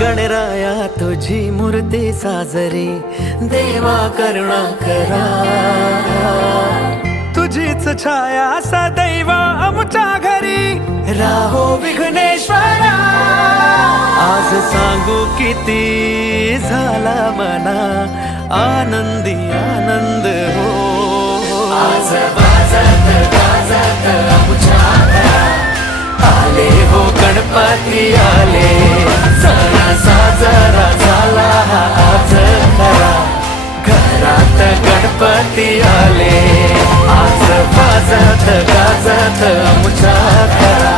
गणराया तुझी मूर्ती साजरी देवा करुणा करा तुझीच छाया सदैव आमच्या घरी राहो विघ्नेश्वरा आज सांगू किती झाला मना आनंदी आनंद हो आज वाजत गाजत आमच्या घरा आले हो गणपती आले सण साजरा झाला हा आज खरा घरात गणपती आले आज वाजत गाजत आमच्या घरा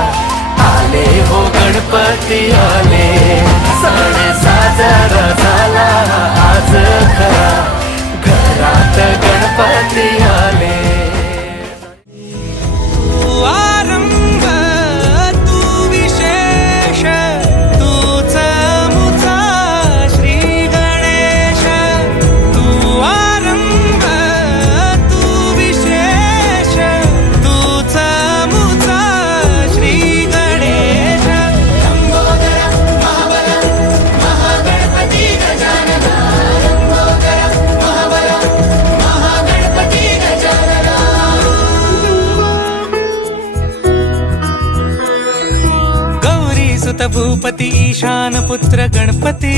आले हो गणपती आले सण साजरा झाला हा आज खरा घरात गणपती आले सुत भूपती ईशान पुत्र गणपती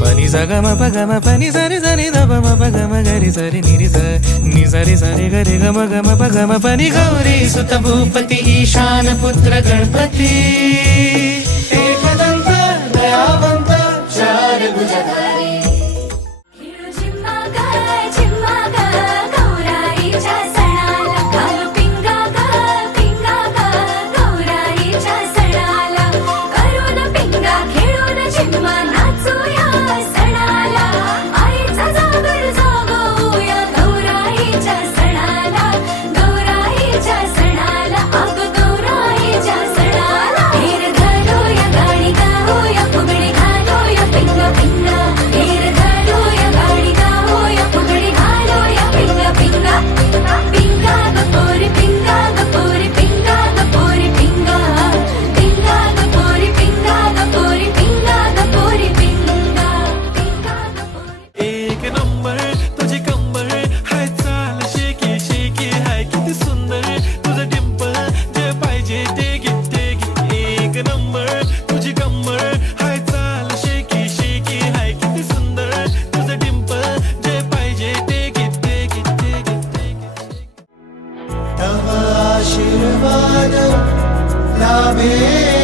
पनि सगम पगम पनि सरि सरि ध म पगम गरि सरि निरि स नि सरि सरि गरि गम गम पगम पनि गौरी सुत भूपती ईशान पुत्र गणपती एकदंत दयावंत चार भुजधारी आशीर्वाद लाभे